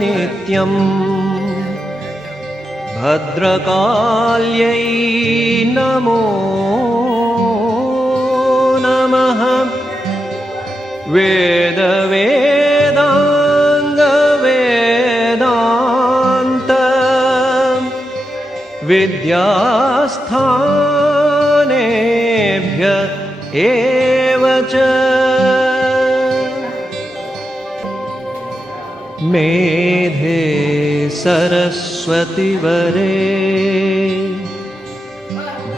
नित्यम् भद्रकाल्यै नमो नमः। वेदाङ्गवेदान्त विद्यास्थानेभ्य एव च मेधे सरस्वती वरे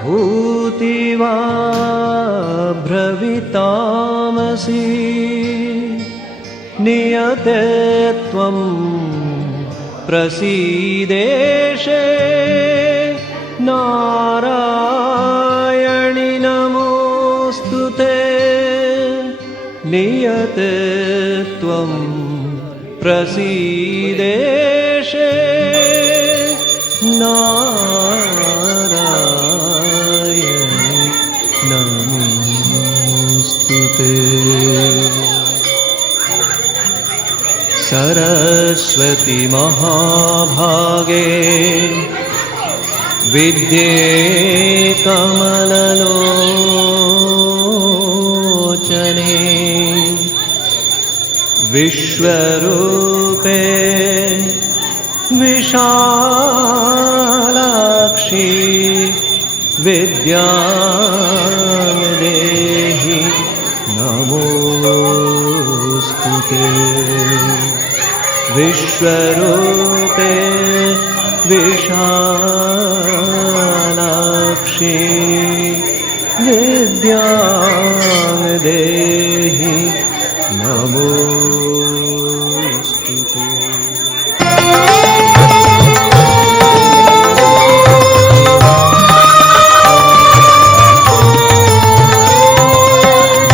भूतिवाभ्रवितामसि नियते त्वं प्रसीदेशे नारायणि नमोऽस्तु ते। नियते त्वं प्रसीदेशे नारायणि नमोऽस्तु ते। सरस्वती महाभागे विद्ये कमललोचने विश्वरूपे विशालाक्षी विद्यां देहि नमोऽस्तु ते। विश्वरूपे विशालाक्षी विद्यां देहि नमोऽस्तु ते।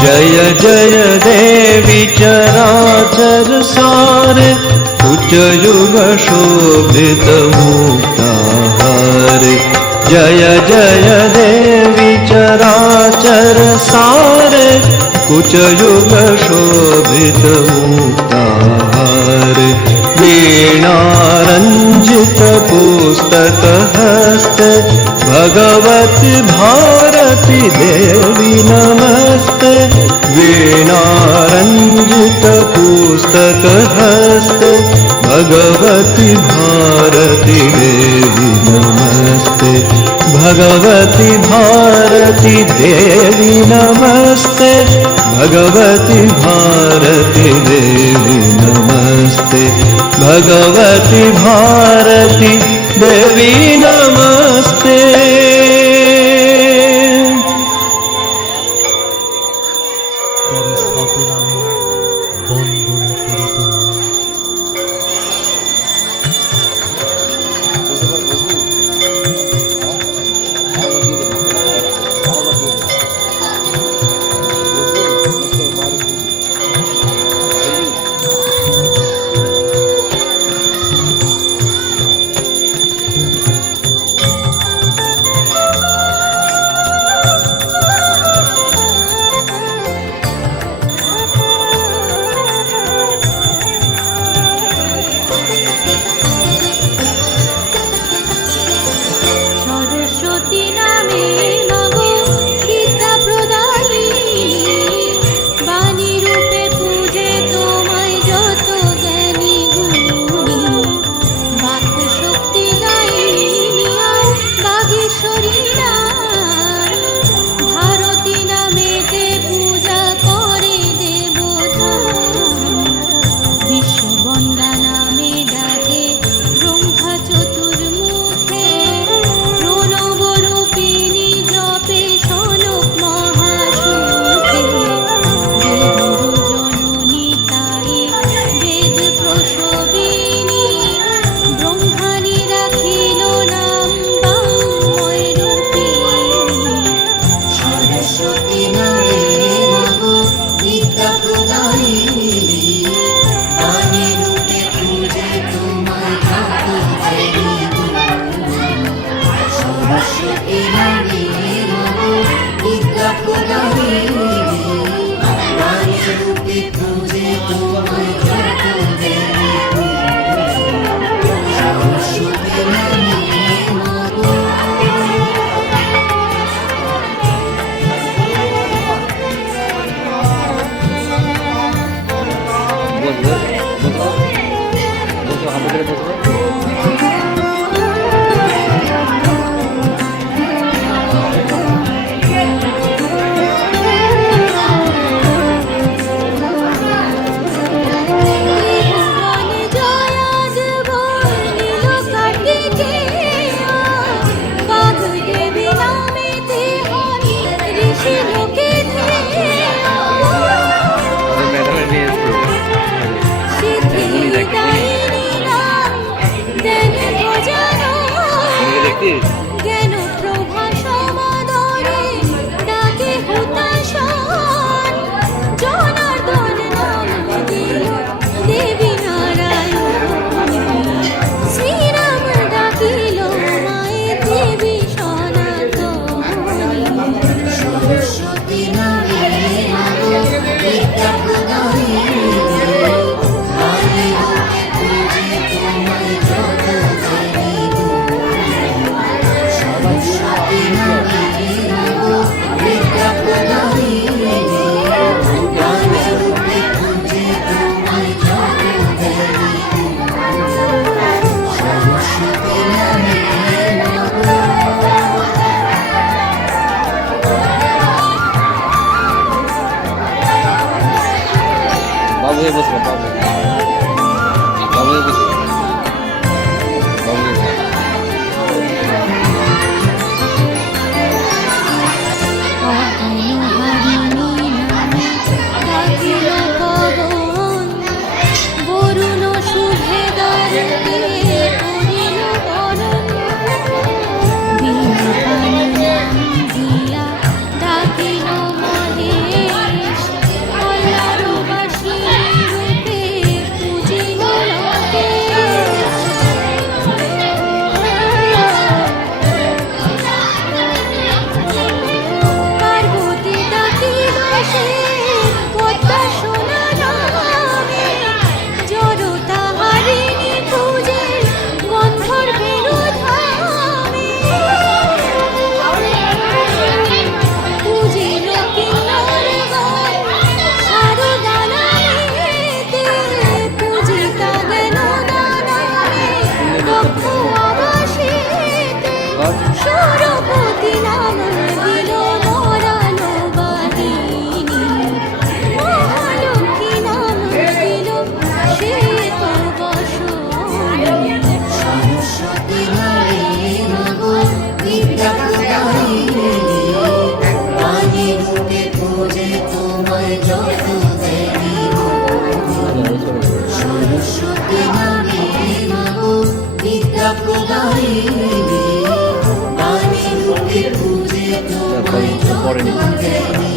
जय जय देवी चराचर सार उच्च युग शोभित मुक्ताहार। जय जय देवी चराचर सार कुच युग शोभित मुक्ताहार। वीणारंजित पुस्तक हस्त भगवती भारती देवी नमस्ते। वीणारंजित पुस्तक हस्त भगवती भारती देवी नमस्ते। भगवती भारती देवी नमस्ते। भगवती भारती देवी नमस्ते। भगवती भारती देवी नमस्ते। ভেতরে বসবো। ম্যাডামের নিয়ে এসছে দেখছিস জ্ঞান প্রভা সমাদরে ডাকে হুতাশন জনার্দন নাম দিল দেবী নারায়ণ শ্রীরাম ডাকিল মায়ে দেবী সনাতনী সরস্বতী নামে বিদ্যা প্রদায়িনী বাবু হয়ে বসবে বাবু বাবু হয়ে বসবে বাবু হয়ে বসবে। বরুণ শুভেদার ডাকিল মহেশ কল্যাণবাসী রূপে পূজিল পার্বতী ডাকিল সে পদ্মা সোনা নামে জড়তা হারিণী পূজে গন্ধর্বের ধামে পূজিল কিন্নরগণ সারদা নামেতে পূজিতা গেল নামে দক্ষ আবাসেতে সুরপতি নাম দিল নরালো বাহিনী মহালক্ষ্মী নাম দিল শ্বেত বসনী সরস্বতী নামে নমো বিদ্যা প্রদায়িনী বাণী রূপে পূজে তোমায় যত দেবী সরস্বতী নামে নমো বিদ্যা প্রদায়িনী বাণী রূপে পূজে তোমায় যত দেবী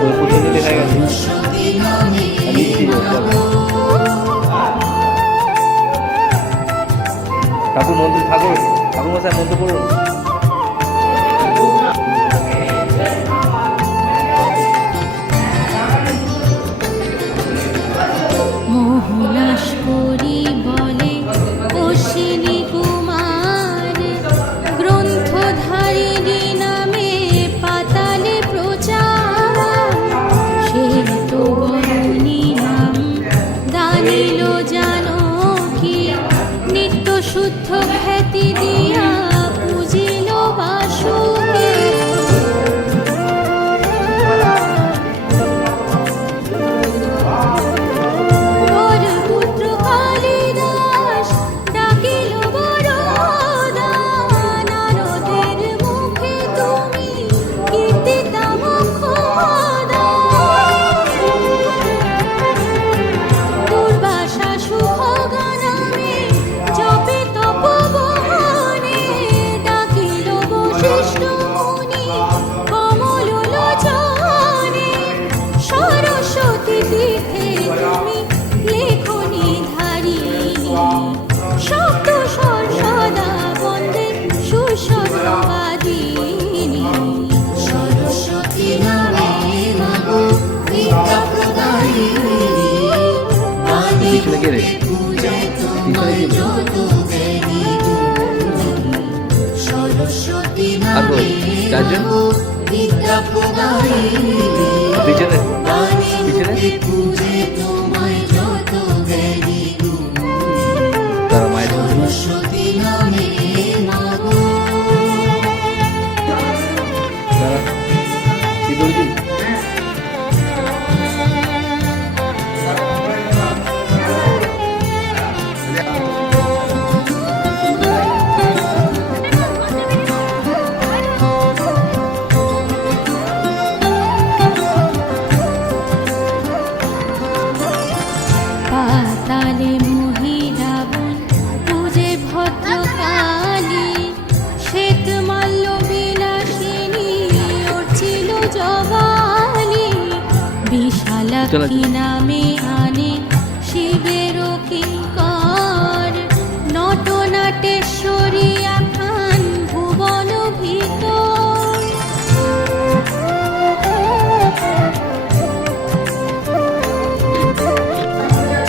পুজো দিতে হয়ে গেছে সরস্বতী নামে ঠাকুর মন্দির ঠাকুর ঠাকুর মশাই মন্দির করুন। মোহনাস্পরি বলে অশ্বিনী কুমার গ্রন্থধারিণী নামে পাতালে প্রচার সে তো বরুণী নাম দানিল জানকী নিত্য শুদ্ধ খ্যাতি দিয়া পূজিল বাসুকী পুত্র কালিদাস ডাকিল বরদা নারদের মুখে তুমি কীর্তিতা মুখদা দুর্বাসা সুভগা নামে জপে তপবনে ডাকিল বশিষ্ঠ মুনি কমল লোচনে সরস্বতী তীর্থে তুমি লেখনি ধারিণী শব্দ সদা বন্দে সুস্বরবাদিনী সরস্বতী নামে নমো বিদ্যা প্রদায়িনী বাণী রূপে পূজে তোমায় যত দেবী সরস্বতী নামে চারজন নমো বিদ্যা প্রদায়িনী পিছনে বাণী পিছনে রূপে পূজে তোমায় যত দেবী সাক্ষী নামে আনে শিবের কিঙ্কর নটনাটেশ্বরী আখান ভুবন ভিতর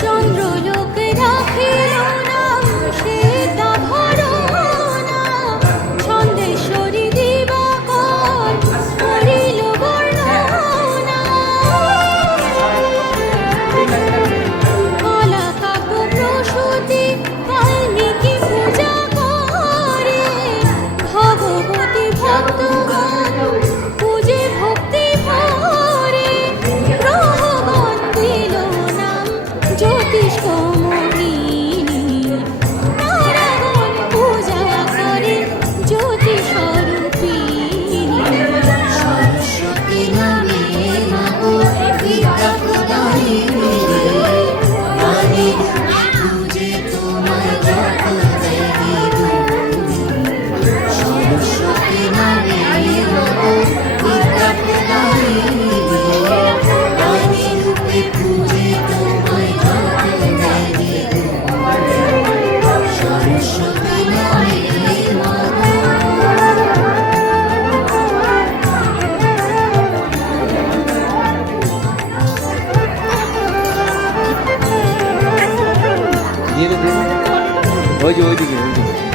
চন্দ্রলোক রাখিল নাম শ্বেতাভরণা ছন্দেশ্বরী দিবাকর করিল বর্ণনা কলা কাব্য প্রসূতি বাল্মীকি পূজা করে ভগবতী ভক্তগণ পূজে ভক্তি ভরে গ্রহগণ দিল নাম জ্যোতিষ মোহিনী নারায়ণ পূজা করে জ্যোতি স্বরূপিণী সরস্বতী নামে মাগো বিদ্যা প্রদায়িনী রানী পূজে তোমায় যত দেবী সরস্বতী নামে মাগো বিদ্যা প্রদায়িনী রানী রূপে পূজে তোমায় যত দেবী সরস্বতী নামে মাগো দিয়ে দে ওইদিকে ওইদিকে